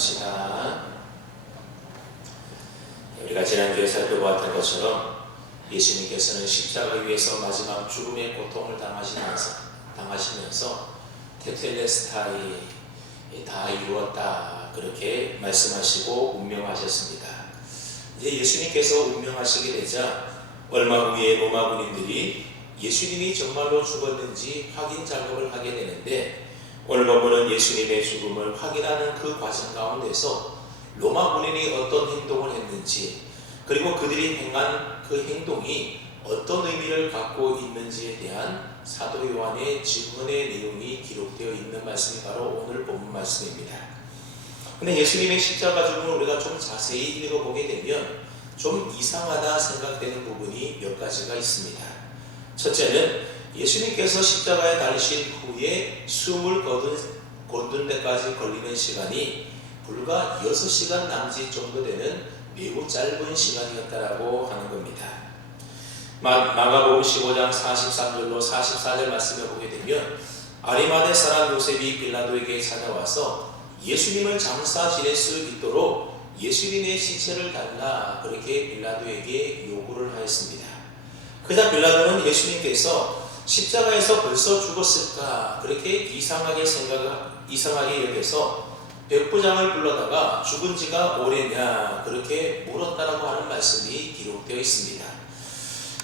합시다. 우리가 지난주에 살펴보았던 것처럼 예수님께서는 십자가 위에서 마지막 죽음의 고통을 당하시면서 테텔레스타이 다 이루었다 그렇게 말씀하시고 운명하셨습니다. 이제 예수님께서 운명하시게 되자 얼마 후에 로마 군인들이 예수님이 정말로 죽었는지 확인 작업을 하게 되는데, 오늘 본문은 예수님의 죽음을 확인하는 그 과정 가운데서 로마 군인이 어떤 행동을 했는지, 그리고 그들이 행한 그 행동이 어떤 의미를 갖고 있는지에 대한 사도 요한의 증언의 내용이 기록되어 있는 말씀이 바로 오늘 본문 말씀입니다. 근데 예수님의 십자가 죽음을 우리가 좀 자세히 읽어보게 되면 좀 이상하다 생각되는 부분이 몇 가지가 있습니다. 첫째는 예수님께서 십자가에 달리신 후에 숨을 거둔 데까지 걸리는 시간이 불과 6시간 남짓 정도 되는 매우 짧은 시간이었다라고 하는 겁니다. 마가복음 15장 43절로 44절 말씀을 보게 되면 아리마대 사람 요셉이 빌라도에게 찾아와서 예수님을 장사 지낼 수 있도록 예수님의 시체를 달라 그렇게 빌라도에게 요구를 하였습니다. 그자 빌라도는 예수님께서 십자가에서 벌써 죽었을까 그렇게 이상하게 여겨서 백부장을 불러다가 죽은 지가 오래냐 그렇게 물었다라고 하는 말씀이 기록되어 있습니다.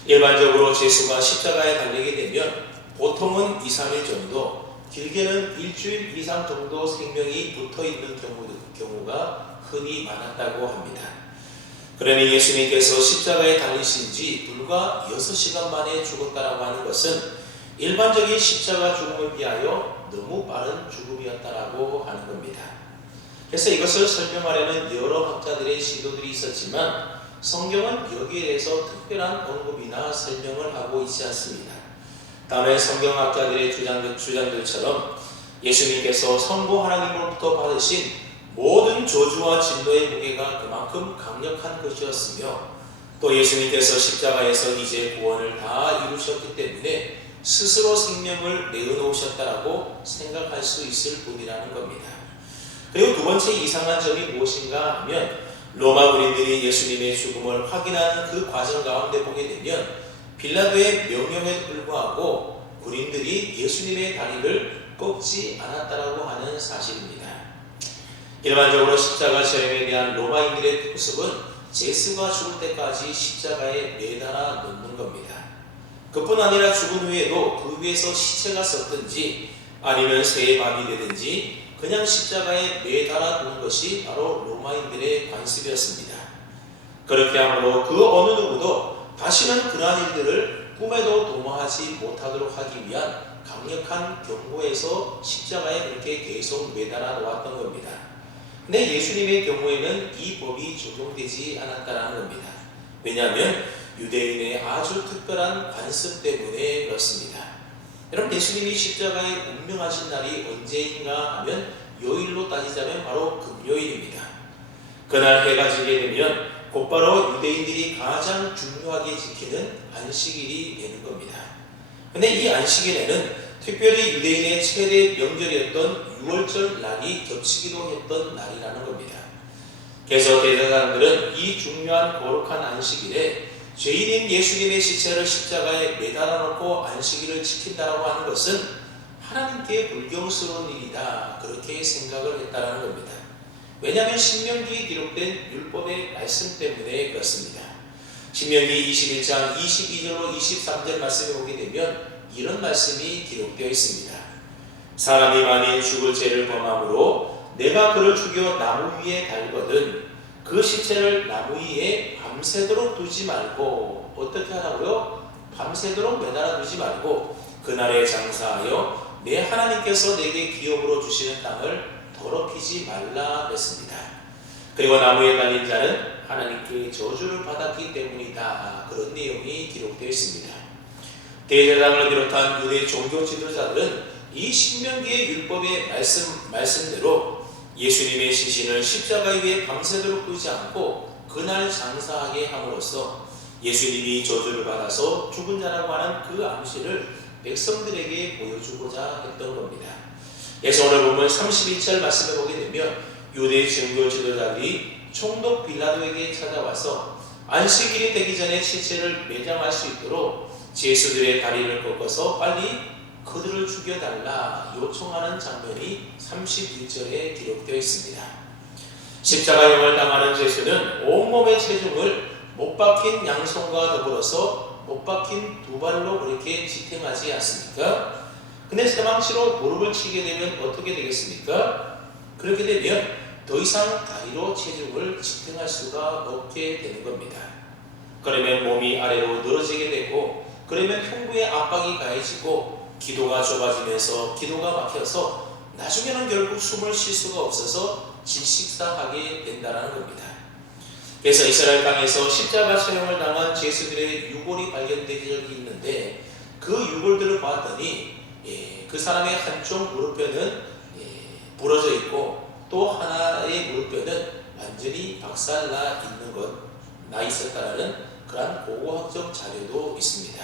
일반적으로 죄수가 십자가에 달리게 되면 보통은 2, 3일 정도, 길게는 일주일 이상 정도 생명이 붙어있는 경우가 흔히 많았다고 합니다. 그러니 예수님께서 십자가에 달리신 지 불과 6시간 만에 죽었다라고 하는 것은 일반적인 십자가 죽음에 비하여 너무 빠른 죽음이었다라고 하는 겁니다. 그래서 이것을 설명하려는 여러 학자들의 시도들이 있었지만 성경은 여기에 대해서 특별한 언급이나 설명을 하고 있지 않습니다. 다음에 성경학자들의 주장들처럼 예수님께서 성부 하나님으로부터 받으신 모든 저주와 진노의 무게가 그만큼 강력한 것이었으며, 또 예수님께서 십자가에서 이제 구원을 다 이루셨기 때문에 스스로 생명을 내어놓으셨다라고 생각할 수 있을 뿐이라는 겁니다. 그리고 두 번째 이상한 점이 무엇인가 하면 로마 군인들이 예수님의 죽음을 확인하는 그 과정 가운데 보게 되면 빌라도의 명령에도 불구하고 군인들이 예수님의 다리를 꺾지 않았다라고 하는 사실입니다. 일반적으로 십자가 체험에 대한 로마인들의 풍습은 제수가 죽을 때까지 십자가에 매달아 놓는 겁니다. 그뿐 아니라 죽은 후에도 그 위에서 시체가 썩든지 아니면 새의 밥이 되든지 그냥 십자가에 매달아 놓은 것이 바로 로마인들의 관습이었습니다. 그렇게 함으로 그 어느 누구도 다시는 그러한 일들을 꿈에도 도모하지 못하도록 하기 위한 강력한 경고에서 십자가에 그렇게 계속 매달아 놓았던 겁니다. 근데 예수님의 경우에는 이 법이 적용되지 않았다는 겁니다. 왜냐하면 유대인의 아주 특별한 관습 때문에 그렇습니다. 여러분, 예수님이 십자가에 운명하신 날이 언제인가 하면 요일로 따지자면 바로 금요일입니다. 그날 해가 지게 되면 곧바로 유대인들이 가장 중요하게 지키는 안식일이 되는 겁니다. 근데 이 안식일에는 특별히 유대인의 최대 명절이었던 6월절 날이 겹치기도 했던 날이라는 겁니다. 그래서 대제사장들은 이 중요한 거룩한 안식일에 죄인인 예수님의 시체를 십자가에 매달아 놓고 안식일을 지킨다고 하는 것은 하나님께 불경스러운 일이다 그렇게 생각을 했다는 겁니다. 왜냐하면 신명기에 기록된 율법의 말씀 때문에 그렇습니다. 신명기 21장 22절로 23절 말씀에 보게 되면 이런 말씀이 기록되어 있습니다. 사람이 만일 죽을 죄를 범함으로 내가 그를 죽여 나무 위에 달거든 그 시체를 나무 위에 밤새도록 두지 말고, 어떻게 하라고요? 밤새도록 매달아 두지 말고 그날에 장사하여 내 하나님께서 내게 기업으로 주시는 땅을 더럽히지 말라 했습니다. 그리고 나무에 달린 자는 하나님께 저주를 받았기 때문이다 그런 내용이 기록되어 있습니다. 대제사장을 비롯한 유대 종교 지도자들은 이 신명기의 율법의 말씀대로 예수님의 시신을 십자가 위에 밤새도록 두지 않고 그날 장사하게 함으로써 예수님이 저주를 받아서 죽은 자라고 하는 그 암시를 백성들에게 보여주고자 했던 겁니다. 그래서 오늘 보면 32절 말씀을 보게 되면 유대 종교 지도자들이 총독 빌라도에게 찾아와서 안식일이 되기 전에 시체를 매장할 수 있도록 제수들의 다리를 꺾어서 빨리 그들을 죽여달라 요청하는 장면이 31절에 기록되어 있습니다. 십자가형을 당하는 제수는 온몸의 체중을 못 박힌 양손과 더불어서 못 박힌 두 발로 그렇게 지탱하지 않습니까? 근데 세망치로 무릎을 치게 되면 어떻게 되겠습니까? 그렇게 되면 더 이상 다리로 체중을 지탱할 수가 없게 되는 겁니다. 그러면 몸이 아래로 늘어지게 되고, 그러면 흉부의 압박이 가해지고 기도가 좁아지면서 기도가 막혀서 나중에는 결국 숨을 쉴 수가 없어서 질식사하게 된다는 겁니다. 그래서 이스라엘 땅에서 십자가 처형을 당한 제수들의 유골이 발견된 적이 있는데, 그 유골들을 봤더니 그 사람의 한쪽 무릎뼈는 부러져 있고 또 하나의 무릎뼈는 완전히 박살나 있는 나 있었다는 그러한 고고학적 자료도 있습니다.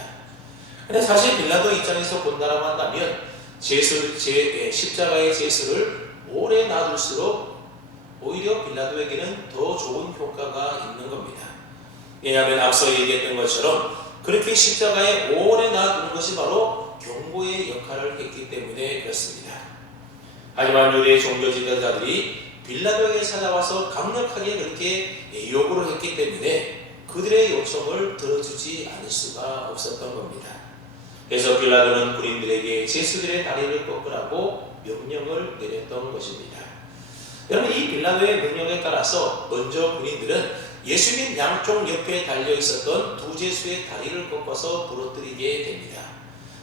근데 사실 빌라도 입장에서 본다라고 한다면 십자가의 제수를 오래 놔둘수록 오히려 빌라도에게는 더 좋은 효과가 있는 겁니다. 왜냐하면 앞서 얘기했던 것처럼 그렇게 십자가에 오래 놔두는 것이 바로 경고의 역할을 했기 때문에 그렇습니다. 하지만 유대 종교 지도자들이 빌라도에게 찾아와서 강력하게 그렇게 요구를 했기 때문에 그들의 요청을 들어주지 않을 수가 없었던 겁니다. 그래서 빌라도는 군인들에게 제수들의 다리를 꺾으라고 명령을 내렸던 것입니다. 여러분, 이 빌라도의 명령에 따라서 먼저 군인들은 예수님 양쪽 옆에 달려 있었던 두 제수의 다리를 꺾어서 부러뜨리게 됩니다.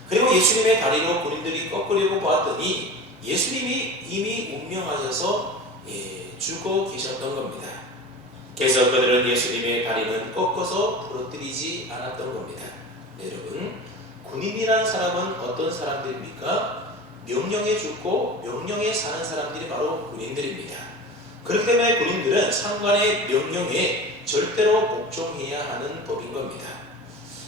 그리고 예수님의 다리로 군인들이 꺾으려고 보았더니 예수님이 이미 운명하셔서 죽어 계셨던 겁니다. 그래서 그들은 예수님의 다리는 꺾어서 부러뜨리지 않았던 겁니다. 여러분, 군인이라는 사람은 어떤 사람들입니까? 명령에 죽고 명령에 사는 사람들이 바로 군인들입니다. 그렇기 때문에 군인들은 상관의 명령에 절대로 복종해야 하는 법인 겁니다.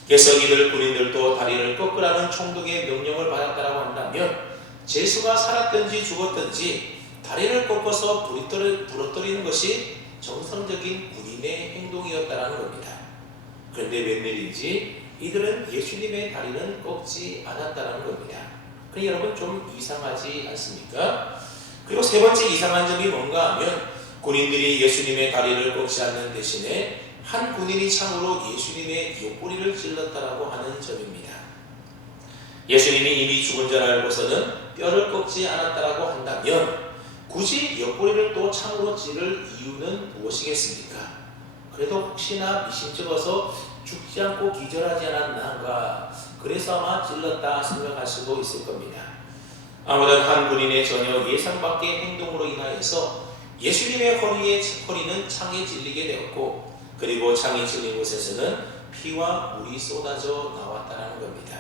그래서 이들 군인들도 다리를 꺾으라는 총독의 명령을 받았다고 한다면 제수가 살았든지 죽었든지 다리를 꺾어서 부러뜨리는 것이 정상적인 군인의 행동이었다는 겁니다. 그런데 웬일인지 이들은 예수님의 다리는 꺾지 않았다는 겁니다. 그러니 여러분, 좀 이상하지 않습니까? 그리고 세 번째 이상한 점이 뭔가 하면 군인들이 예수님의 다리를 꺾지 않는 대신에 한 군인이 창으로 예수님의 옆구리를 찔렀다라고 하는 점입니다. 예수님이 이미 죽은 줄 알고서는 뼈를 꺾지 않았다라고 한다면 굳이 옆구리를 또 창으로 찌를 이유는 무엇이겠습니까? 그래도 혹시나 미심쩍어서 죽지 않고 기절하지 않았나, 그래서 아마 찔렀다 생각할 수도 있을 겁니다. 아무튼 한 군인의 전혀 예상 밖의 행동으로 인하여서 예수님의 허리는 창에 찔리게 되었고, 그리고 창이 찔린 곳에서는 피와 물이 쏟아져 나왔다는 겁니다.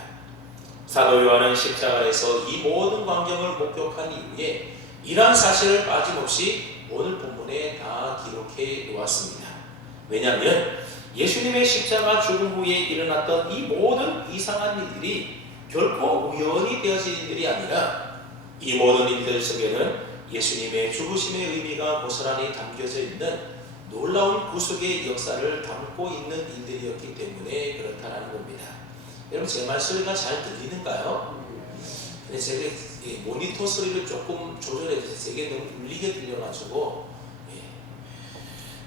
사도 요한은 십자가에서 이 모든 광경을 목격한 이후에 이러한 사실을 빠짐없이 오늘 본문에 다 기록해 놓았습니다. 왜냐하면 예수님의 십자가 죽음 후에 일어났던 이 모든 이상한 일들이 결코 우연히 되어진 일들이 아니라 이 모든 일들 속에는 예수님의 죽으심의 의미가 고스란히 담겨져 있는 놀라운 구속의 역사를 담고 있는 일들이었기 때문에 그렇다는 겁니다. 여러분, 제 말소리가 잘 들리는가요? 근데 제가 모니터 소리를 조금 조절해주세요. 제게 너무 울리게 들려가지고.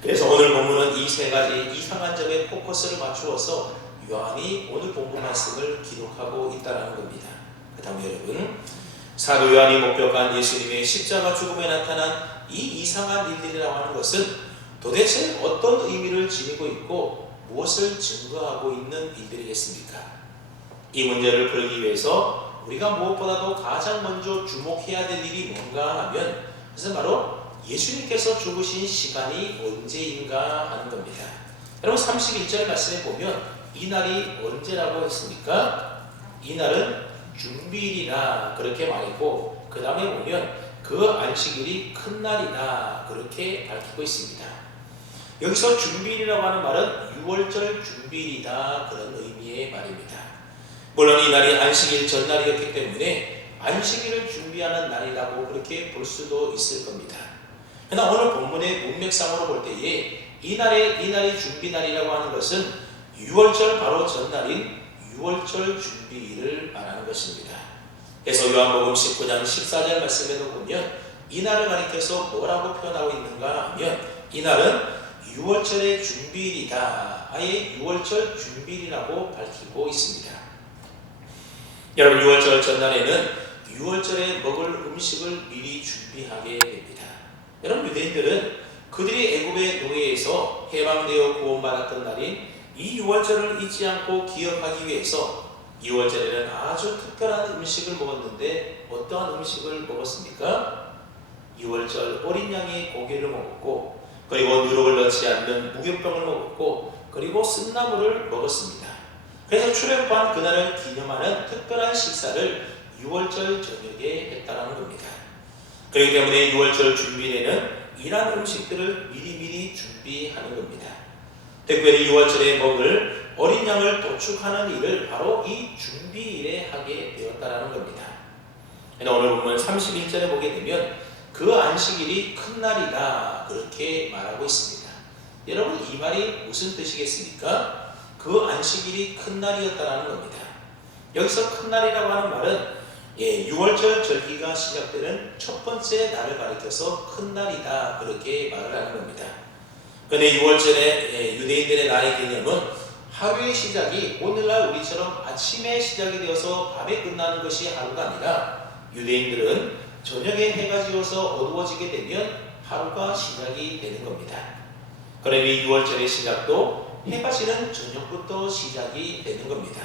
그래서 오늘 본문은 이 세 가지 이상한 점에 포커스를 맞추어서 요한이 오늘 본문 말씀을 기록하고 있다는 겁니다. 그 다음에 여러분, 사도 요한이 목격한 예수님의 십자가 죽음에 나타난 이 이상한 일들이라고 하는 것은 도대체 어떤 의미를 지니고 있고 무엇을 증거하고 있는 일들이겠습니까? 이 문제를 풀기 위해서 우리가 무엇보다도 가장 먼저 주목해야 될 일이 뭔가 하면, 그것은 바로 예수님께서 죽으신 시간이 언제인가 하는 겁니다. 여러분, 31절 말씀에 보면 이 날이 언제라고 했습니까? 이 날은 준비일이다 그렇게 말했고, 그 다음에 보면 그 안식일이 큰 날이다 그렇게 밝히고 있습니다. 여기서 준비일이라고 하는 말은 6월절 준비일이다 그런 의미의 말입니다. 물론 이 날이 안식일 전날이었기 때문에 안식일을 준비하는 날이라고 그렇게 볼 수도 있을 겁니다. 그러나 오늘 본문의 문맥상으로 볼 때에 이 날이 준비날이라고 하는 것은 유월절 바로 전날인 유월절 준비일을 말하는 것입니다. 그래서 요한복음 19장 14절 말씀에도 보면 이 날을 가리켜서 뭐라고 표현하고 있는가 하면 이 날은 유월절의 준비일이다. 아예 유월절 준비일이라고 밝히고 있습니다. 여러분, 유월절 전날에는 유월절에 먹을 음식을 미리 준비하게 됩니다. 여러분, 유대인들은 그들이 애굽의 노예에서 해방되어 구원받았던 날인 이 유월절을 잊지 않고 기억하기 위해서 유월절에는 아주 특별한 음식을 먹었는데 어떠한 음식을 먹었습니까? 유월절 어린 양의 고기를 먹었고, 그리고 누룩을 넣지 않는 무교병을 먹었고, 그리고 쓴나물을 먹었습니다. 그래서 출애굽한 그날을 기념하는 특별한 식사를 유월절 저녁에 했다는 겁니다. 그렇기 때문에 유월절 준비에는 이러한 음식들을 미리미리 준비하는 겁니다. 특별히 유월절에 먹을 어린 양을 도축하는 일을 바로 이 준비일에 하게 되었다는 겁니다. 오늘 본문 31절에 보게 되면 그 안식일이 큰 날이다 그렇게 말하고 있습니다. 여러분, 이 말이 무슨 뜻이겠습니까? 그 안식일이 큰 날이었다는 겁니다. 여기서 큰 날이라고 하는 말은 유월절 절기가 시작되는 첫 번째 날을 가리켜서 큰 날이다 그렇게 말을 하는 겁니다. 그런데 유월절의 유대인들의 날의 개념은 하루의 시작이 오늘날 우리처럼 아침에 시작이 되어서 밤에 끝나는 것이 하루가 아니라 유대인들은 저녁에 해가 지어서 어두워지게 되면 하루가 시작이 되는 겁니다. 그러니 유월절의 시작도 해가 지는 저녁부터 시작이 되는 겁니다.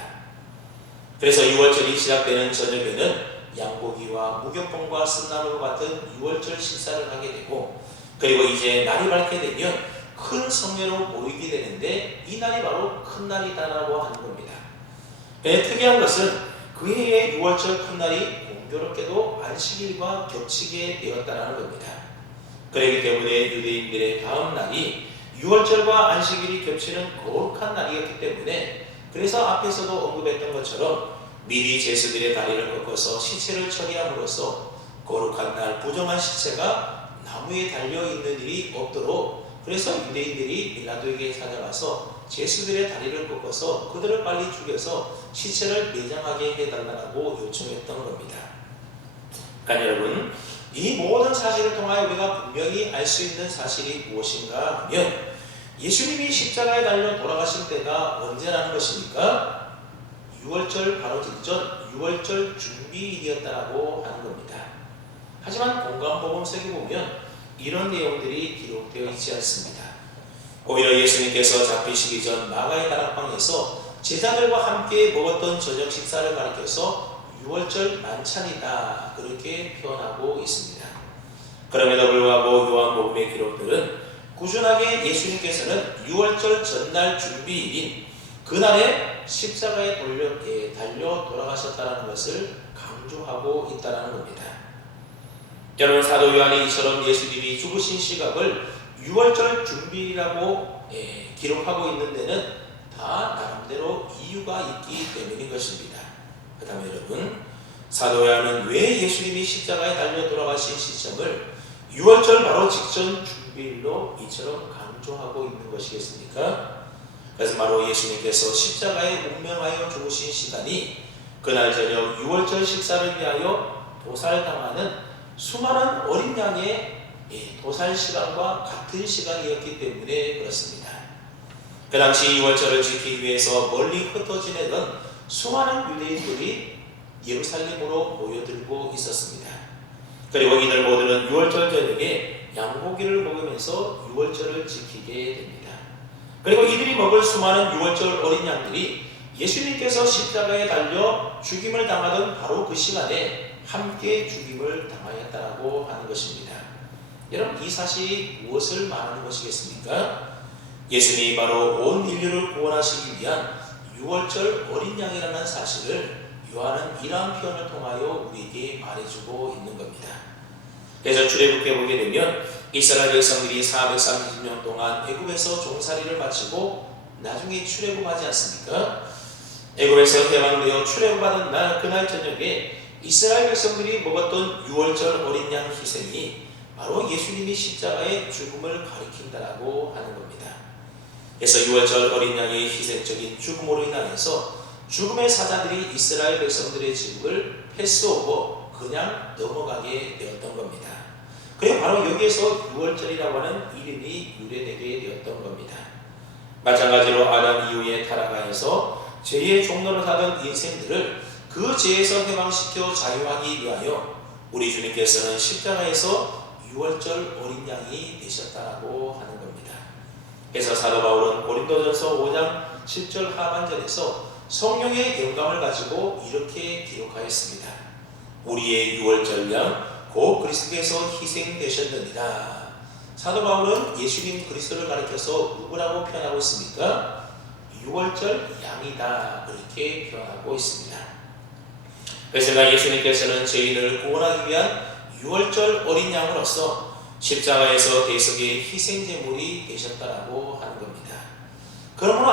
그래서 유월절이 시작되는 저녁에는 양고기와 무교병과 쓴나물과 같은 유월절 식사를 하게 되고, 그리고 이제 날이 밝게 되면 큰 성회로 모이게 되는데 이 날이 바로 큰 날이다라고 하는 겁니다. 특이한 것은 그 해의 유월절 큰 날이 공교롭게도 안식일과 겹치게 되었다는 겁니다. 그렇기 때문에 유대인들의 다음 날이 유월절과 안식일이 겹치는 거룩한 날이었기 때문에, 그래서 앞에서도 언급했던 것처럼 미리 제수들의 다리를 꺾어서 시체를 처리함으로써 거룩한 날 부정한 시체가 나무에 달려있는 일이 없도록, 그래서 유대인들이 빌라도에게 찾아가서 제수들의 다리를 꺾어서 그들을 빨리 죽여서 시체를 매장하게 해달라고 요청했던 겁니다. 그러니까 여러분, 이 모든 사실을 통하여 우리가 분명히 알 수 있는 사실이 무엇인가 하면 예수님이 십자가에 달려 돌아가실 때가 언제라는 것입니까? 유월절 바로 직전 유월절 준비일이었다고 하는 겁니다. 하지만 공관복음서에 보면 이런 내용들이 기록되어 있지 않습니다. 오히려 예수님께서 잡히시기 전 마가의 다락방에서 제자들과 함께 먹었던 저녁 식사를 가리켜서 유월절 만찬이다 그렇게 표현하고 있습니다. 그럼에도 불구하고 요한복음의 기록들은 꾸준하게 예수님께서는 유월절 전날 준비일인 그날에 십자가에 달려 돌아가셨다는 것을 강조하고 있다는 겁니다. 여러분, 사도 요한이 이처럼 예수님이 죽으신 시각을 유월절 준비일이라고 기록하고 있는 데는 다 나름대로 이유가 있기 때문인 것입니다. 그 다음에 여러분, 사도 요한은 왜 예수님이 십자가에 달려 돌아가신 시점을 유월절 바로 직전 준비일로 이처럼 강조하고 있는 것이겠습니까? 그래서 바로 예수님께서 십자가에 운명하여 죽으신 시간이 그날 저녁 유월절 식사를 위하여 도살당하는 수많은 어린 양의 도살 시간과 같은 시간이었기 때문에 그렇습니다. 그 당시 유월절을 지키기 위해서 멀리 흩어지내던 수많은 유대인들이 예루살렘으로 모여들고 있었습니다. 그리고 이들 모두는 유월절 저녁에 양고기를 먹으면서 유월절을 지키게 됩니다. 그리고 이들이 먹을 수많은 유월절 어린 양들이 예수님께서 십자가에 달려 죽임을 당하던 바로 그 시간에 함께 죽임을 당하였다고 하는 것입니다. 여러분, 이 사실이 무엇을 말하는 것이겠습니까? 예수님이 바로 온 인류를 구원하시기 위한 유월절 어린 양이라는 사실을 요한은 이러한 표현을 통하여 우리에게 말해주고 있는 겁니다. 그래서 출애굽기에 보게 되면 이스라엘 백성들이 430년 동안 애굽에서 종살이를 마치고 나중에 출애굽하지 않습니까? 애굽에서 해방되어 출애굽하던 날 그날 저녁에 이스라엘 백성들이 먹었던 유월절 어린 양 희생이 바로 예수님이 십자가의 죽음을 가리킨다라고 하는 겁니다. 그래서 6월절 어린 양의 희생적인 죽음으로 인하여서 죽음의 사자들이 이스라엘 백성들의 집을 패스오버 그냥 넘어가게 되었던 겁니다. 그리고 바로 여기에서 6월절이라고 하는 이름이 유래되게 되었던 겁니다. 마찬가지로 아담 이후에 타락하여서 죄의 종로를 하던 인생들을 그 죄에서 해방시켜 자유하기 위하여 우리 주님께서는 십자가에서 6월절 어린 양이 되셨다고 하는 겁니다. 그래서 사도 바울은 고린도전서 5장 7절 하반절에서 성령의 영감을 가지고 이렇게 기록하였습니다. 우리의 6월절 양 곧 그리스도께서 희생되셨느니라. 사도 바울은 예수님 그리스도를 가리켜서 누구라고 표현하고 있습니까? 6월절 양이다 그렇게 표현하고 있습니다. 그래서 예수님께서는 죄인을 구원하기 위한 6월절 어린 양으로서 십자가에서 대속의 희생제물이 되셨다라고 하는 겁니다. 그러므로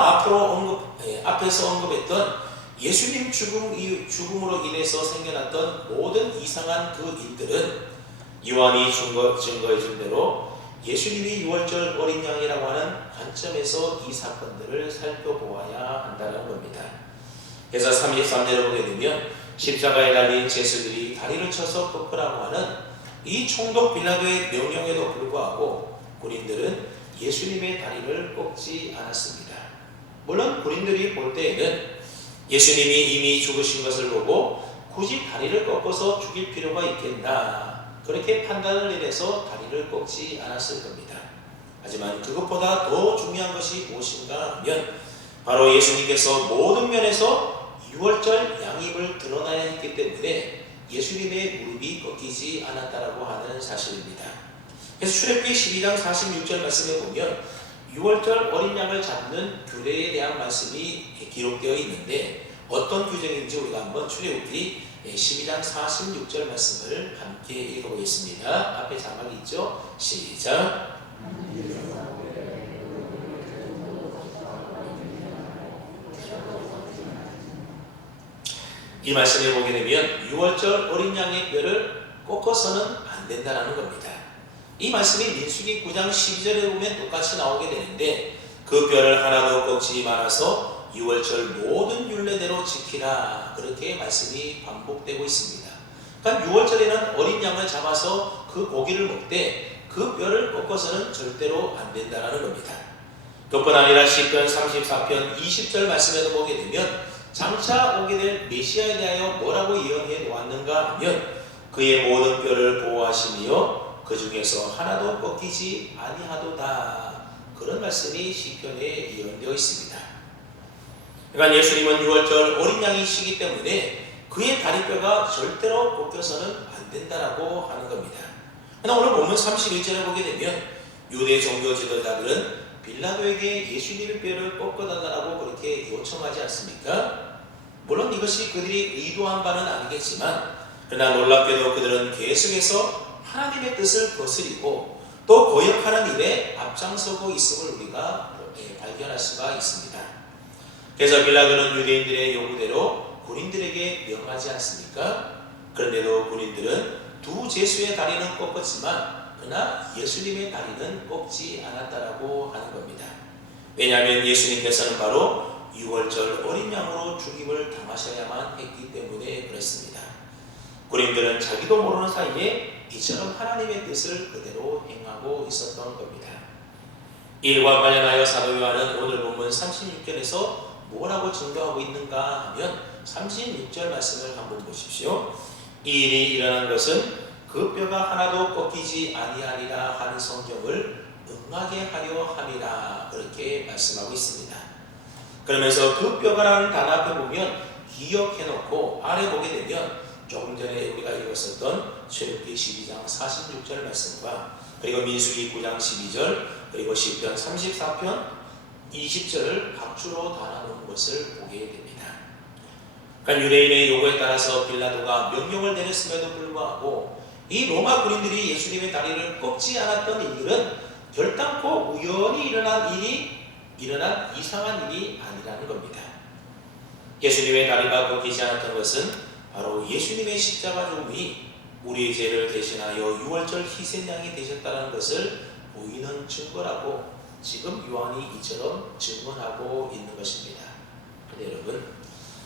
앞에서 언급했던 예수님 죽음으로 인해서 생겨났던 모든 이상한 그 일들은 요한이 증거해 준 대로 예수님이 6월절 어린 양이라고 하는 관점에서 이 사건들을 살펴보아야 한다는 겁니다. 그래서 33절을 보게 되면 십자가에 달린 제수들이 다리를 쳐서 꺾으라고 하는 이 총독 빌라도의 명령에도 불구하고 군인들은 예수님의 다리를 꺾지 않았습니다. 물론 군인들이 볼 때에는 예수님이 이미 죽으신 것을 보고 굳이 다리를 꺾어서 죽일 필요가 있겠나 그렇게 판단을 내려서 다리를 꺾지 않았을 겁니다. 하지만 그것보다 더 중요한 것이 무엇인가 하면 바로 예수님께서 모든 면에서 6월절 양임을 드러나야 했기 때문에 예수님의 무릎이 꺾이지 않았다라고 하는 사실입니다. 그래서 출애굽기 12장 46절 말씀에 보면 6월절 어린 양을 잡는 규례에 대한 말씀이 기록되어 있는데 어떤 규정인지 우리가 한번 출애굽기 12장 46절 말씀을 함께 읽어보겠습니다. 앞에 자막이 있죠? 시작. 이 말씀을 보게 되면 6월절 어린 양의 뼈를 꺾어서는 안 된다는 겁니다. 이 말씀이 민수기 9장 12절에 보면 똑같이 나오게 되는데 그 뼈를 하나도 꺾지 말아서 6월절 모든 율례대로 지키라 그렇게 말씀이 반복되고 있습니다. 그러니까 6월절에는 어린 양을 잡아서 그 고기를 먹되 그 뼈를 꺾어서는 절대로 안 된다는 겁니다. 그뿐 아니라 시편 34편 20절 말씀에도 보게 되면 장차 오게 될 메시아에 대하여 뭐라고 예언해 놓았는가 하면 그의 모든 뼈를 보호하시며 그 중에서 하나도 꺾이지 아니하도다 그런 말씀이 시편에 예언되어 있습니다. 그러니까 예수님은 6월절 어린 양이시기 때문에 그의 다리뼈가 절대로 꺾여서는 안 된다라고 하는 겁니다. 그러나 오늘 본문 31절에 보게 되면 유대 종교 지도자들은 빌라도에게 예수님의 뼈를 꺾어달라고 그렇게 요청하지 않습니까? 물론 이것이 그들이 의도한 바는 아니겠지만 그러나 놀랍게도 그들은 계속해서 하나님의 뜻을 거스리고 또 거역하는 일에 앞장서고 있음을 우리가 발견할 수가 있습니다. 그래서 빌라도는 유대인들의 요구대로 군인들에게 명하지 않습니까? 그런데도 군인들은 두 제수의 다리는 꺾었지만 그러나 예수님의 다리는 꺾지 않았다라고 하는 겁니다. 왜냐하면 예수님께서는 바로 6월절 어린 양으로 죽임을 당하셔야만 했기 때문에 그렇습니다. 군인들은 자기도 모르는 사이에 이처럼 하나님의 뜻을 그대로 행하고 있었던 겁니다. 이와 관련하여 사도 요한은 오늘 본문 36절에서 뭐라고 증거하고 있는가 하면 36절 말씀을 한번 보십시오. 이 일이 일어난 것은 그 뼈가 하나도 꺾이지 아니하리라 하는 성경을 응하게 하려 함이라 그렇게 말씀하고 있습니다. 그러면서 그 뼈가라는 단어 앞에 보면 기억해놓고 아래 보게 되면 조금 전에 우리가 읽었었던 출애굽기 12장 46절 말씀과 그리고 민수기 9장 12절 그리고 시편 34편 20절을 각주로 달아놓은 것을 보게 됩니다. 그러니까 유대인의 요구에 따라서 빌라도가 명령을 내렸음에도 불구하고 이 로마 군인들이 예수님의 다리를 꺾지 않았던 일들은 결단코 우연히 일어난 이상한 일이 아니라는 겁니다. 예수님의 다리가 꺾이지 않았던 것은 바로 예수님의 십자가 죽음이 우리의 죄를 대신하여 유월절 희생양이 되셨다는 것을 보이는 증거라고 지금 요한이 이처럼 증언하고 있는 것입니다. 근데 여러분,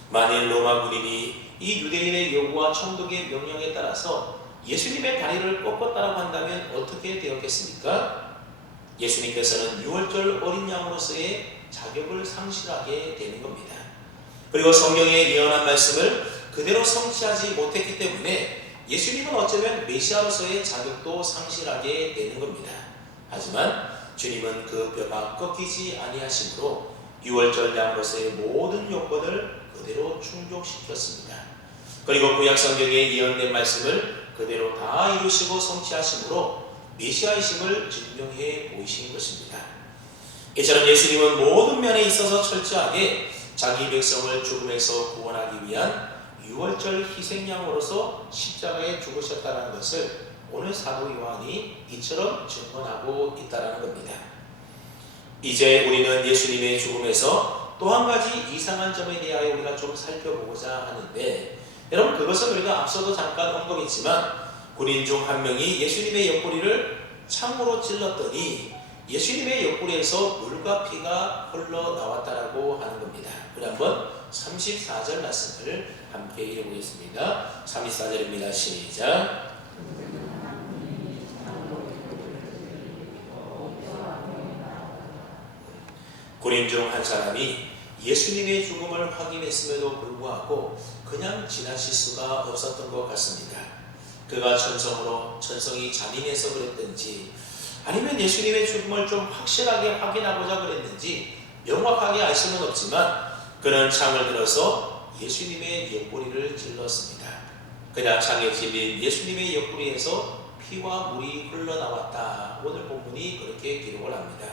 만일 로마 군인이 이 유대인의 요구와 총독의 명령에 따라서 예수님의 다리를 꺾었다고 한다면 어떻게 되었겠습니까? 예수님께서는 유월절 어린 양으로서의 자격을 상실하게 되는 겁니다. 그리고 성경의 예언한 말씀을 그대로 성취하지 못했기 때문에 예수님은 어쩌면 메시아로서의 자격도 상실하게 되는 겁니다. 하지만 주님은 그 뼈가 꺾이지 아니하심으로 유월절 양으로서의 모든 요건을 그대로 충족시켰습니다. 그리고 구약 성경에 예언된 말씀을 그대로 다 이루시고 성취하심으로 메시아이심을 증명해 보이신 것입니다. 이처럼 예수님은 모든 면에 있어서 철저하게 자기 백성을 죽음에서 구원하기 위한 유월절 희생양으로서 십자가에 죽으셨다는 것을 오늘 사도 요한이 이처럼 증언하고 있다는 겁니다. 이제 우리는 예수님의 죽음에서 또 한 가지 이상한 점에 대하여 우리가 좀 살펴보고자 하는데, 여러분, 그것은 우리가 앞서도 잠깐 언급했지만 군인 중 한 명이 예수님의 옆구리를 창으로 찔렀더니 예수님의 옆구리에서 물과 피가 흘러나왔다라고 하는 겁니다. 우리 한번 34절 말씀을 함께 읽어보겠습니다. 34절입니다. 시작. 군인 중 한 사람이 예수님의 죽음을 확인했음에도 불구하고 그냥 지나칠 수가 없었던 것 같습니다. 그가 천성이 잔인해서 그랬든지 아니면 예수님의 죽음을 좀 확실하게 확인하고자 그랬는지 명확하게 알 수는 없지만 그는 창을 들어서 예수님의 옆구리를 찔렀습니다. 그냥 창에 찔린 예수님의 옆구리에서 피와 물이 흘러나왔다. 오늘 본문이 그렇게 기록을 합니다.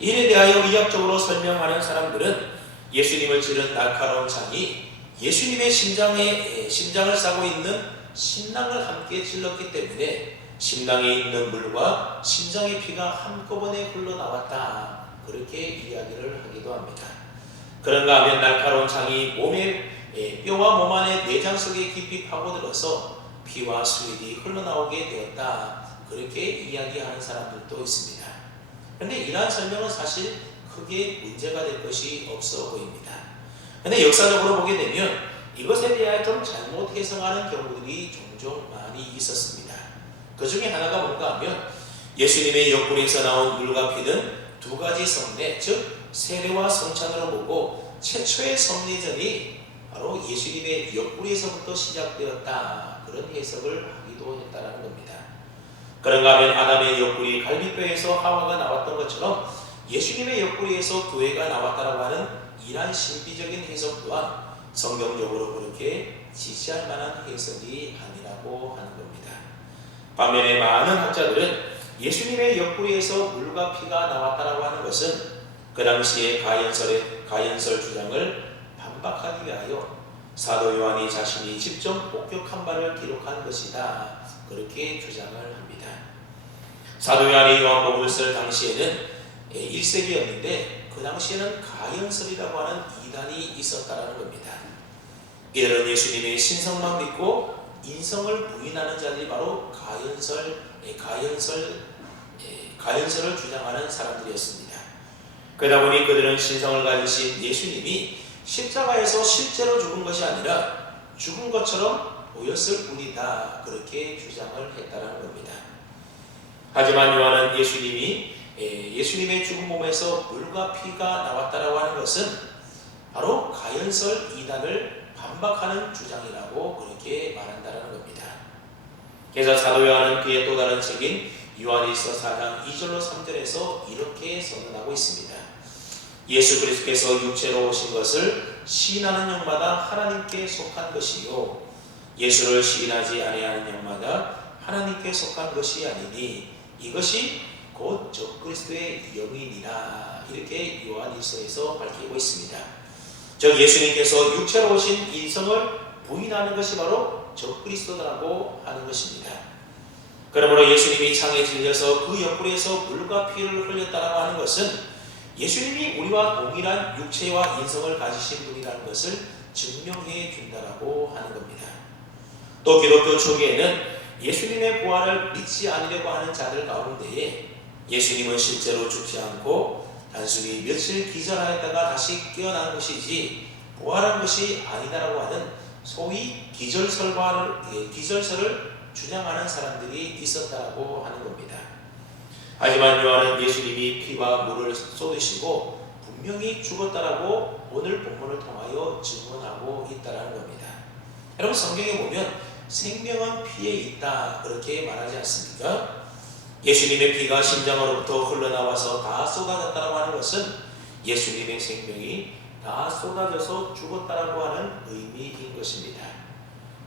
이에 대하여 의학적으로 설명하는 사람들은 예수님을 찌른 날카로운 창이 예수님의 심장을 싸고 있는 심낭을 함께 찔렀기 때문에 심낭에 있는 물과 심장의 피가 한꺼번에 흘러나왔다. 그렇게 이야기를 하기도 합니다. 그런가 하면 날카로운 창이 몸의 뼈와 몸 안의 내장 속에 깊이 파고들어서 피와 수액이 흘러나오게 되었다. 그렇게 이야기하는 사람들도 있습니다. 그런데 이러한 설명은 사실 크게 문제가 될 것이 없어 보입니다. 그런데 역사적으로 보게 되면 이것에 대하여 좀 잘못 해석하는 경우들이 종종 많이 있었습니다. 그 중에 하나가 뭔가 하면 예수님의 옆구리에서 나온 물과 피는 두 가지 성례, 즉 세례와 성찬으로 보고 최초의 성례전이 바로 예수님의 옆구리에서부터 시작되었다. 그런 해석을 하기도 했다는 겁니다. 그런가 하면 아담의 옆구리 갈비뼈에서 하와가 나왔던 것처럼 예수님의 옆구리에서 교회가 나왔다라고 하는 이러한 신비적인 해석 또한 성경적으로 그렇게 지시할 만한 해석이 아니라고 하는 겁니다. 반면에 많은 학자들은 예수님의 옆구리에서 물과 피가 나왔다라고 하는 것은 그 당시의 가연설 주장을 반박하기 위하여 사도 요한이 자신이 직접 목격한 바를 기록한 것이다. 그렇게 주장을 합니다. 사도 요한이 요한복음을 쓸 당시에는 1세기였는데 그 당시에는 가연설이라고 하는 이단이 있었다는 겁니다. 이들은 예수님의 신성만 믿고 인성을 부인하는 자들이 바로 가연설을 주장하는 사람들이었습니다. 그러다 보니 그들은 신성을 가지신 예수님이 십자가에서 실제로 죽은 것이 아니라 죽은 것처럼 보였을 뿐이다. 그렇게 주장을 했다는 겁니다. 하지만 요한은 예수님의 죽은 몸에서 물과 피가 나왔다라고 하는 것은 바로 가연설 이단을 반박하는 주장이라고 그렇게 말한다는 겁니다. 그래서 사도 요한은 그의 또 다른 책인 요한일서 4장 2절로 3절에서 이렇게 선언하고 있습니다. 예수 그리스도께서 육체로 오신 것을 시인하는 영마다 하나님께 속한 것이요 예수를 시인하지 아니하는 영마다 하나님께 속한 것이 아니니 이것이 곧 적그리스도의 영이니라. 이렇게 요한일서에서 밝히고 있습니다. 즉 예수님께서 육체로 오신 인성을 부인하는 것이 바로 적그리스도라고 하는 것입니다. 그러므로 예수님이 창에 찔려서 그 옆구리에서 물과 피를 흘렸다라고 하는 것은 예수님이 우리와 동일한 육체와 인성을 가지신 분이라는 것을 증명해 준다라고 하는 겁니다. 또 기독교 초기에는 예수님의 부활을 믿지 않으려고 하는 자들 가운데에 예수님은 실제로 죽지 않고 단순히 며칠 기절하였다가 다시 깨어난 것이지 부활한 것이 아니다라고 하는 소위 기절설을 주장하는 사람들이 있었다고 하는 겁니다. 하지만 요한은 예수님이 피와 물을 쏟으시고 분명히 죽었다라고 오늘 본문을 통하여 증언하고 있다는 겁니다. 여러분, 성경에 보면 생명은 피에 있다 그렇게 말하지 않습니까? 예수님의 피가 심장으로부터 흘러나와서 다 쏟아졌다고 하는 것은 예수님의 생명이 다 쏟아져서 죽었다라고 하는 의미인 것입니다.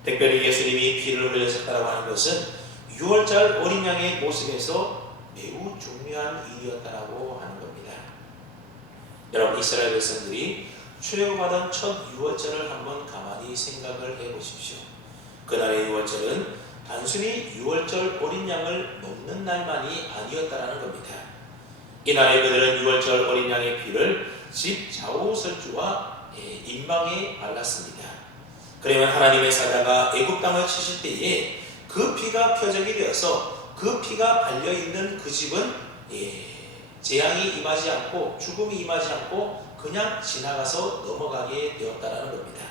특별히 예수님이 피를 흘리셨다고 하는 것은 6월절 어린 양의 모습에서 매우 중요한 일이었다라고 하는 겁니다. 여러분, 이스라엘 백성들이 출애굽받은 첫 6월절을 한번 가만히 생각을 해보십시오. 그날의 6월절은 단순히 6월절 어린 양을 먹는 날만이 아니었다라는 겁니다. 이날에 그들은 6월절 어린 양의 피를 집 좌우설주와 임방에 발랐습니다. 그러면 하나님의 사자가 애굽 땅을 치실 때에 그 피가 표적이 되어서 그 피가 발려있는 그 집은 재앙이 임하지 않고 죽음이 임하지 않고 그냥 지나가서 넘어가게 되었다라는 겁니다.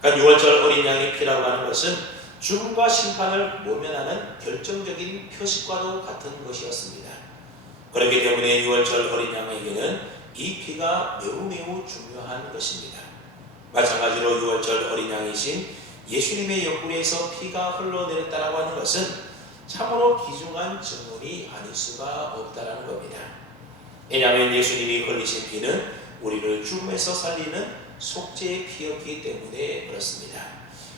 그러니까 6월절 어린 양의 피라고 하는 것은 죽음과 심판을 모면하는 결정적인 표식과도 같은 것이었습니다. 그렇기 때문에 6월절 어린 양에게는 이 피가 매우 중요한 것입니다. 마찬가지로 6월절 어린 양이신 예수님의 옆구리에서 피가 흘러내렸다라고 하는 것은 참으로 귀중한 증언이 아닐 수가 없다라는 겁니다. 왜냐하면 예수님이 흘리신 피는 우리를 죽음에서 살리는 속죄의 피였기 때문에 그렇습니다.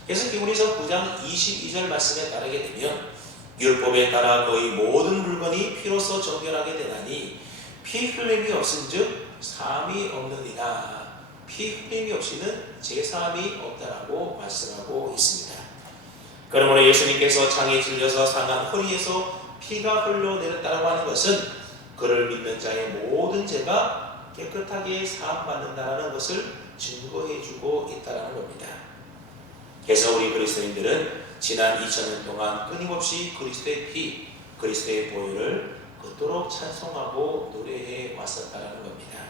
그래서 히브리서 9장 22절 말씀에 따르게 되면 율법에 따라 거의 모든 물건이 피로써 정결하게 되나니 피 흘림이 없은즉 사함이 없느니라. 피 흘림이 없이는 제사함이 없다라고 말씀하고 있습니다. 그러므로 예수님께서 창에 찔려서 상한 허리에서 피가 흘러내렸다고 하는 것은 그를 믿는 자의 모든 죄가 깨끗하게 사함받는다는 것을 증거해주고 있다는 겁니다. 그래서 우리 그리스도인들은 지난 2000년 동안 끊임없이 그리스도의 피, 그리스도의 보혈을 그토록 찬송하고 노래해 왔었다는 겁니다.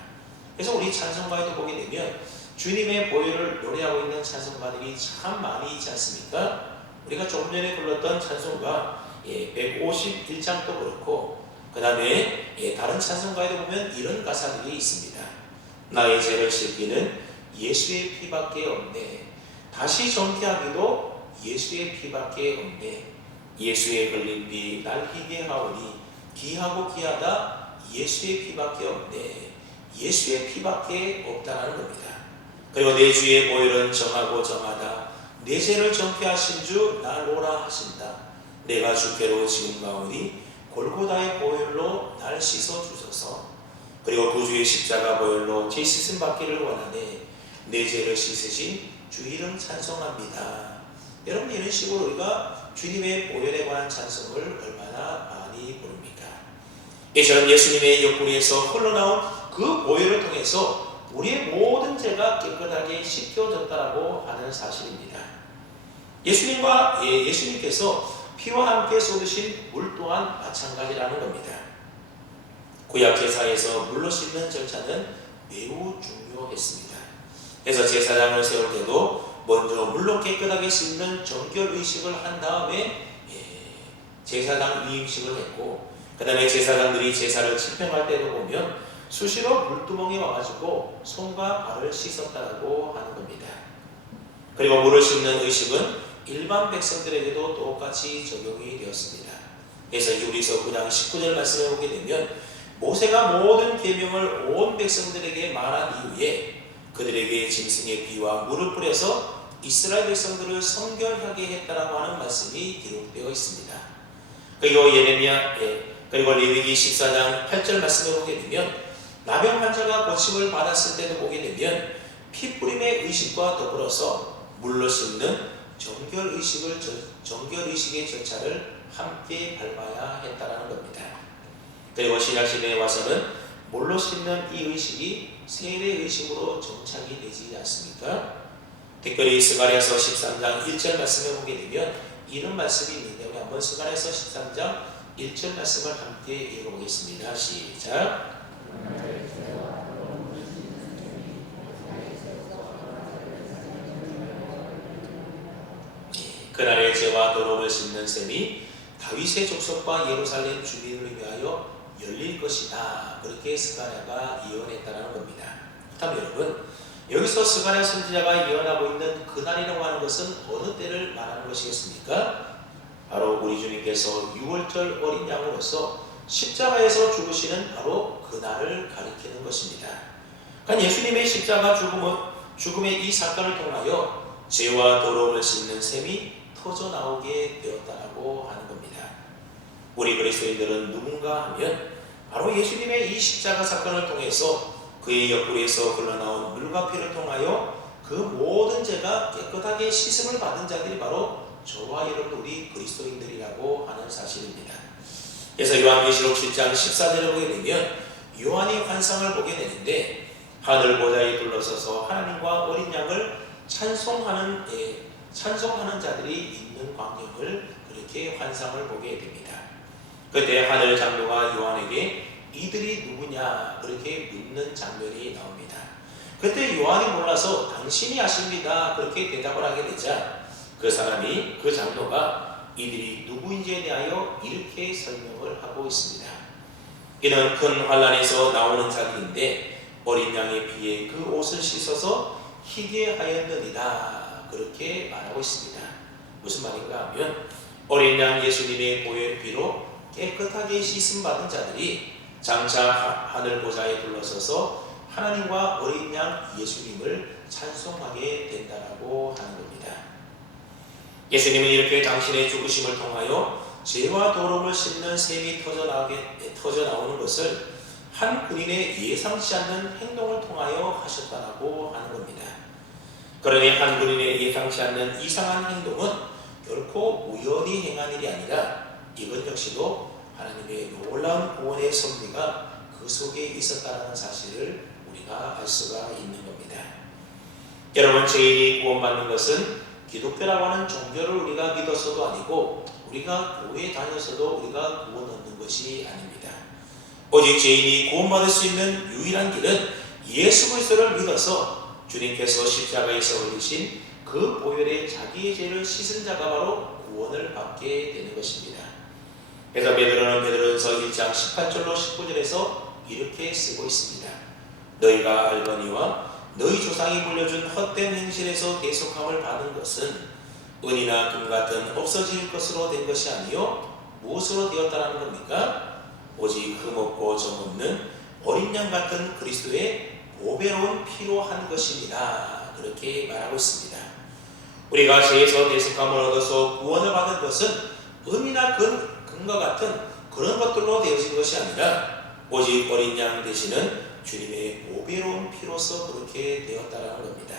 그래서 우리 찬송가에도 보게 되면 주님의 보혈을 노래하고 있는 찬송가들이 참 많이 있지 않습니까? 우리가 조금 전에 불렀던 찬송가 151장도 그렇고 그 다음에 다른 찬송가에도 보면 이런 가사들이 있습니다. 나의 죄를 씻기는 예수의 피밖에 없네. 다시 정케하기도 예수의 피밖에 없네. 예수의 흘린 피 날 희게 하오니 귀하고 귀하다 예수의 피밖에 없네. 예수의 피밖에 없다는 겁니다. 그리고 내 주의 보혈은 정하고 정하다. 내 죄를 정케하신 주 날 오라 하신다. 내가 주께로 지금 가오니 골고다의 보혈로 날 씻어 주소서. 그리고 구주의 십자가 보혈로 제 씻음 받기를 원하네. 내 죄를 씻으신 주 이름 찬송합니다. 여러분, 이런 식으로 우리가 주님의 보혈에 관한 찬송을 얼마나 많이 부릅니까? 이처럼 예수님의 옆구리에서 흘러나온 그 보혈을 통해서 우리의 모든 죄가 깨끗하게 씻겨졌다라고 하는 사실입니다. 예수님께서 피와 함께 쏟으신 물 또한 마찬가지라는 겁니다. 구약 제사에서 물로 씻는 절차는 매우 중요했습니다. 그래서 제사장을 세울 때도 먼저 물로 깨끗하게 씻는 정결의식을 한 다음에 제사장 위임식을 했고, 그 다음에 제사장들이 제사를 집행할 때도 보면 수시로 물두멍에 와가지고 손과 발을 씻었다고 하는 겁니다. 그리고 물을 씻는 의식은 일반 백성들에게도 똑같이 적용이 되었습니다. 그래서 히브리서 9장 19절 말씀에 보게 되면 모세가 모든 계명을 온 백성들에게 말한 이후에 그들에게 짐승의 피와 물을 뿌려서 이스라엘 백성들을 성결하게 했다라고 하는 말씀이 기록되어 있습니다. 그리고 그리고 레위기 14장 8절 말씀에 보게 되면 나병 환자가 고침을 받았을 때도 보게 되면 피 뿌림의 의식과 더불어서 물로 씻는 정결의식의 절차를 함께 밟아야 했다라는 겁니다. 그리고 신약시대에 와서는 물로 씻는 이 의식이 세례 의식으로 정착이 되지 않습니까? 특별히 스가랴서 13장 1절 말씀에 보게 되면 이런 말씀이 있는데 우리 한번 스가랴서 13장 1절 말씀을 함께 읽어보겠습니다. 시작. 그날의 죄와 더러움을 씻는 셈이 다윗의 족속과 예루살렘 주민을 위하여 열릴 것이다. 그렇게 스가랴가 예언했다는 겁니다. 그렇다면 여러분, 여기서 스가랴 선지자가 예언하고 있는 그날이라고 하는 것은 어느 때를 말하는 것이겠습니까? 바로 우리 주님께서 6월절 어린 양으로서 십자가에서 죽으시는 바로 그날을 가리키는 것입니다. 그러니까 예수님의 십자가 죽음의 이 사건을 통하여 죄와 더러움을 씻는 셈이 터져 나오게 되었다고 하는 겁니다. 우리 그리스도인들은 누군가 하면 바로 예수님의 이 십자가 사건을 통해서 그의 옆구리에서 흘러나온 물과 피를 통하여 그 모든 죄가 깨끗하게 씻음을 받은 자들이 바로 저와 여러분 우리 그리스도인들이라고 하는 사실입니다. 그래서 요한계시록 7장 14절을 보게 되면 요한이 환상을 보게 되는데 하늘 보좌에 둘러서서 하나님과 어린 양을 찬송하는 자들이 있는 광경을 그렇게 환상을 보게 됩니다. 그때 하늘 장로가 요한에게 이들이 누구냐 그렇게 묻는 장면이 나옵니다. 그때 요한이 몰라서 당신이 아십니다 그렇게 대답을 하게 되자 그 장로가 이들이 누구인지에 대하여 이렇게 설명을 하고 있습니다. 이는 큰 환란에서 나오는 자들인데 어린 양의 피에 그 옷을 씻어서 희게 하였느니라 그렇게 말하고 있습니다. 무슨 말인가 하면 어린 양 예수님의 보혈 피로 깨끗하게 씻음 받은 자들이 장차 하늘 보좌에 둘러서서 하나님과 어린 양 예수님을 찬송하게 된다라고 하는 겁니다. 예수님은 이렇게 당신의 죽으심을 통하여 죄와 더러움을 씻는 셈이 터져 나오는 것을 한 군인의 예상치 않는 행동을 통하여 하셨다라고 하는 겁니다. 그러니 한 군인의 예상치 않는 이상한 행동은 결코 우연히 행한 일이 아니라 이것 역시도 하나님의 놀라운 구원의 섭리가 그 속에 있었다는 사실을 우리가 알 수가 있는 겁니다. 여러분, 죄인이 구원받는 것은 기독교라고 하는 종교를 우리가 믿어서도 아니고 우리가 교회에 다녀서도 우리가 구원 얻는 것이 아닙니다. 오직 죄인이 구원받을 수 있는 유일한 길은 예수 그리스도를 믿어서 주님께서 십자가에서 흘리신 그 보혈에 자기의 죄를 씻은 자가 바로 구원을 받게 되는 것입니다. 그래서 베드로전서 1장 18절로 19절에서 이렇게 쓰고 있습니다. 너희가 알거니와 너희 조상이 물려준 헛된 행실에서 대속함을 받은 것은 은이나 금 같은 없어질 것으로 된 것이 아니요 무엇으로 되었다라는 겁니까? 오직 흠없고 점없는 어린 양 같은 그리스도의 보배로운 피로 한 것입니다. 그렇게 말하고 있습니다. 우리가 죄에서 대속함을 얻어서 구원을 받은 것은 은이나 금과 같은 그런 것들로 되어진 것이 아니라 오직 어린 양 되시는 주님의 보배로운 피로서 그렇게 되었다라는 겁니다.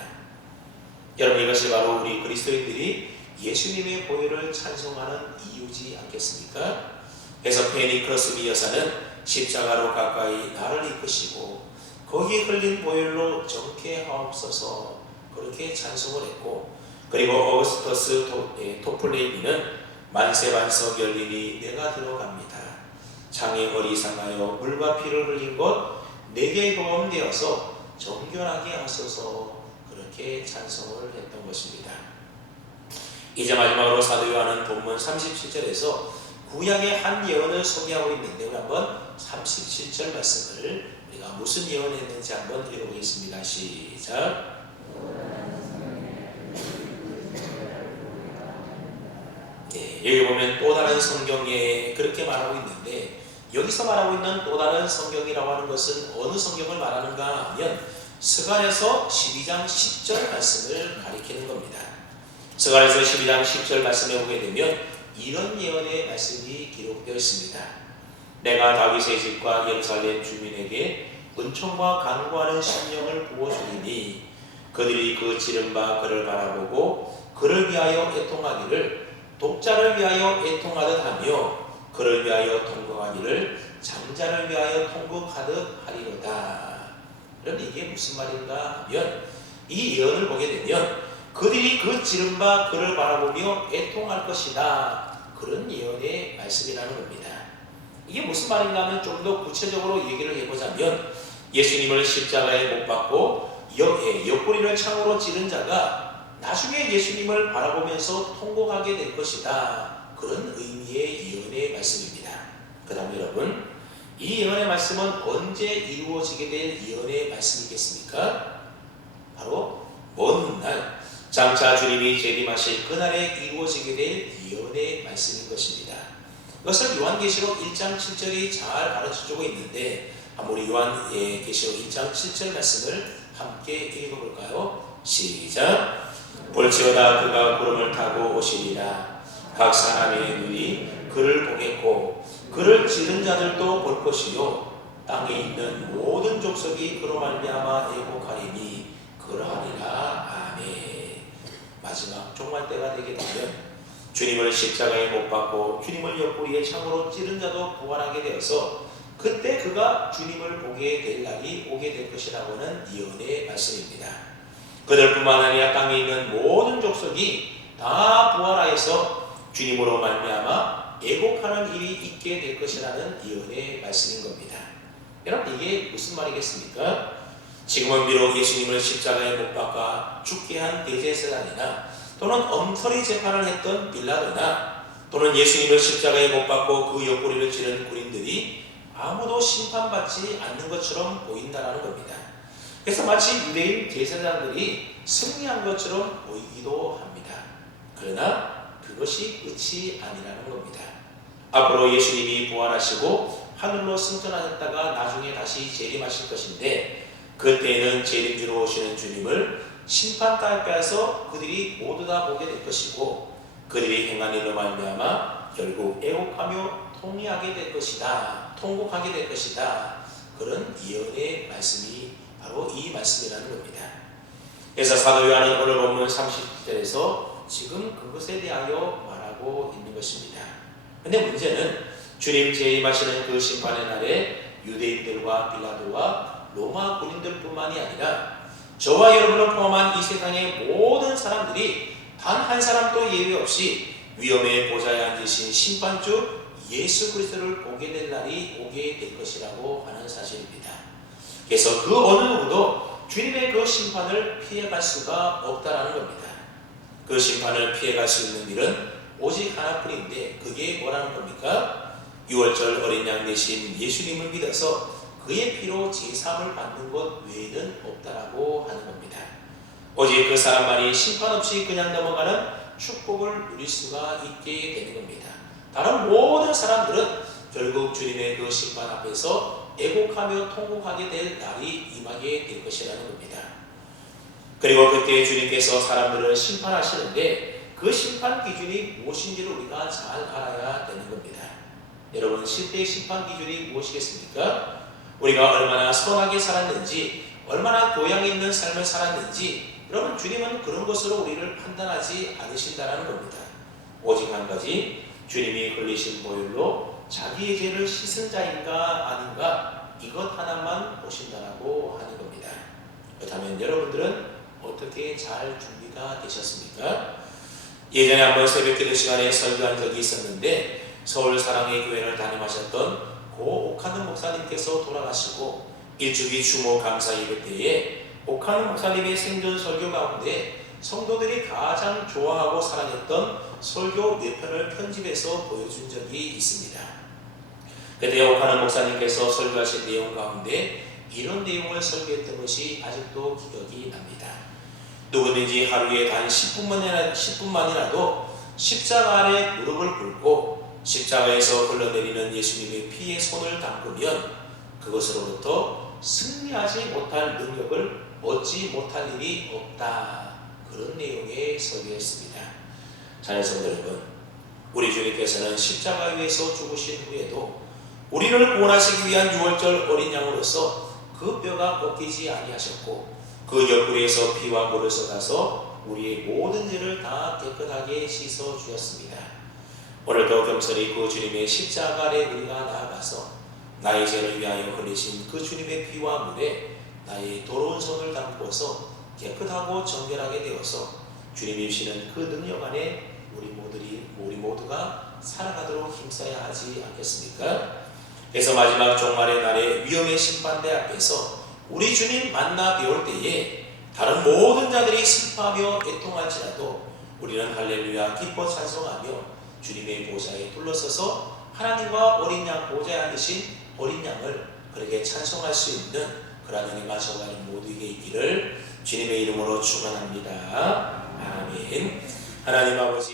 여러분, 이것이 바로 우리 그리스도인들이 예수님의 보혈을 찬송하는 이유지 않겠습니까? 그래서 페니크로스비 여사는 십자가로 가까이 나를 이끄시고 거기에 흘린 보혈로 정케 하옵소서 그렇게 찬송을 했고, 그리고 어거스터스 토플레이비는 만세반석 열리니 내가 들어갑니다. 창의 허리 상하여 물과 피를 흘린 것 내게 도움되어서 정결하게 하소서 그렇게 찬송을 했던 것입니다. 이제 마지막으로 사도 요한은 본문 37절에서 구약의 한 예언을 소개하고 있는데 우리 한번 37절 말씀을 우리가 무슨 예언을 했는지 한번 읽어보겠습니다. 시작. 네, 여기 보면 또 다른 성경에 그렇게 말하고 있는데 여기서 말하고 있는 또 다른 성경이라고 하는 것은 어느 성경을 말하는가 하면 스가랴서 12장 10절 말씀을 가리키는 겁니다. 스가랴서 12장 10절 말씀에 보게 되면 이런 예언의 말씀이 기록되어 있습니다. 내가 다윗의 집과 예루살렘 주민에게 은총과 간구하는 심령을 부어주리니 그들이 그 지른 바 그를 바라보고 그를 위하여 애통하기를 독자를 위하여 애통하듯 하며 그를 위하여 통곡하기를 장자를 위하여 통곡하듯 하리로다. 그럼 이게 무슨 말인가 하면 이 예언을 보게 되면 그들이 그 지른바 그를 바라보며 애통할 것이다. 그런 예언의 말씀이라는 겁니다. 이게 무슨 말인가 하면 좀 더 구체적으로 얘기를 해보자면 예수님을 십자가에 못 박고 옆구리를 창으로 찌른 자가 나중에 예수님을 바라보면서 통곡하게 될 것이다. 그런 의미의 예언의 말씀입니다. 그 다음 여러분, 이 예언의 말씀은 언제 이루어지게 될 예언의 말씀이겠습니까? 바로 먼 날 장차 주님이 재림하실 그날에 이루어지게 될 예언의 말씀인 것입니다. 이것을 요한계시록 1장 7절이 잘 가르쳐주고 있는데 한번 우리 요한계시록 1장 7절 말씀을 함께 읽어볼까요? 시작! 볼지어다 그가 구름을 타고 오시리라. 각 사람의 눈이 그를 보겠고 그를 찌른 자들도 볼 것이요 땅에 있는 모든 족속이 그로 말미암아 애곡하리니 그러하리라. 아멘. 마지막 종말 때가 되게 되면 주님을 십자가에 못 박고 주님을 옆구리에 창으로 찌른 자도 부활하게 되어서 그때 그가 주님을 보게 될 날이 오게 될 것이라고는 예언의 말씀입니다. 그들뿐만 아니라 땅에 있는 모든 족속이 다 부활하여서 주님으로 말미암아 애곡하는 일이 있게 될 것이라는 예언의 말씀인 겁니다. 여러분, 이게 무슨 말이겠습니까? 지금은 비록 예수님을 십자가에 못 박아 죽게 한 대제사장이나 또는 엉터리 재판을 했던 빌라도나 또는 예수님을 십자가에 못 박고 그 옆구리를 찌른 군인들이 아무도 심판받지 않는 것처럼 보인다는 겁니다. 그래서 마치 유대인 제사장들이 승리한 것처럼 보이기도 합니다. 그러나 그것이 끝이 아니라는 겁니다. 앞으로 예수님이 부활하시고 하늘로 승천하셨다가 나중에 다시 재림하실 것인데 그때에는 재림주로 오시는 주님을 심판대에서 그들이 모두 다 보게 될 것이고 그들이 행한 일로 말미암아 결국 애곡하며 통회하게 될 것이다. 통곡하게 될 것이다. 그런 예언의 말씀이 바로 이 말씀이라는 겁니다. 그래서 사도 요한은 오늘 본문 30절에서 지금 그것에 대하여 말하고 있는 것입니다. 그런데 문제는 주님 재림하시는 그 심판의 날에 유대인들과 빌라도와 로마 군인들뿐만이 아니라 저와 여러분을 포함한 이 세상의 모든 사람들이 단 한 사람도 예외 없이 위엄의 보좌에 앉으신 심판주 예수 그리스도를 보게 될 날이 오게 될 것이라고 하는 사실입니다. 그래서 그 어느 누구도 주님의 그 심판을 피해갈 수가 없다라는 겁니다. 그 심판을 피해갈 수 있는 일은 오직 하나뿐인데 그게 뭐라는 겁니까? 6월절 어린 양 대신 예수님을 믿어서 그의 피로 제사함을 받는 것 외에는 없다라고 하는 겁니다. 오직 그 사람만이 심판 없이 그냥 넘어가는 축복을 누릴 수가 있게 되는 겁니다. 다른 모든 사람들은 결국 주님의 그 심판 앞에서 애곡하며 통곡하게 될 날이 임하게 될 것이라는 겁니다. 그리고 그때 주님께서 사람들을 심판하시는데 그 심판 기준이 무엇인지를 우리가 잘 알아야 되는 겁니다. 여러분, 실제의 심판 기준이 무엇이겠습니까? 우리가 얼마나 선하게 살았는지, 얼마나 교양 있는 삶을 살았는지, 여러분, 주님은 그런 것으로 우리를 판단하지 않으신다는 겁니다. 오직 한 가지, 주님이 흘리신 보혈로 자기의 죄를 씻은 자인가 아닌가, 이것 하나만 보신다라고 하는 겁니다. 그렇다면 여러분들은 어떻게 잘 준비가 되셨습니까? 예전에 한번 새벽기도 시간에 설교한 적이 있었는데 서울 사랑의 교회를 담임하셨던 고 옥하는 목사님께서 돌아가시고 일주기 추모 감사 예배 때에 옥하는 목사님의 생전 설교 가운데 성도들이 가장 좋아하고 사랑했던 설교 몇 편을 편집해서 보여준 적이 있습니다. 그때 옥하는 목사님께서 설교하신 내용 가운데 이런 내용을 설교했던 것이 아직도 기억이 납니다. 누구든지 하루에 단 10분만이라도 십자가 아래 무릎을 꿇고 십자가에서 흘러내리는 예수님의 피에 손을 담그면 그것으로부터 승리하지 못할 능력을 얻지 못할 일이 없다. 그런 내용의 설교였습니다. 자녀성도 여러분, 우리 주님께서는 십자가 위에서 죽으신 후에도 우리를 구원하시기 위한 6월절 어린 양으로서 그 뼈가 꺾이지 아니하셨고 그 옆구리에서 피와 물을 쏟아서 우리의 모든 죄를 다 깨끗하게 씻어 주셨습니다. 오늘도 겸손히 그 주님의 십자가 아래 우리가 나아가서 나의 죄를 위하여 흘리신 그 주님의 피와 물에 나의 더러운 손을 담고서 깨끗하고 정결하게 되어서 주님이 주시는 그 능력 안에 우리 모두가 살아가도록 힘써야 하지 않겠습니까? 그래서 마지막 종말의 날에 위험의 심판대 앞에서 우리 주님 만나 뵈올 때에 다른 모든 자들이 슬퍼하며 애통할지라도 우리는 할렐루야 기뻐 찬송하며 주님의 보좌에 둘러서서 하나님과 어린 양 보좌에 앉으신 어린 양을 그렇게 찬송할 수 있는 그러한 은혜 마셔가는 모두에게 있기를 주님의 이름으로 축원합니다. 아멘. 하나님 아버지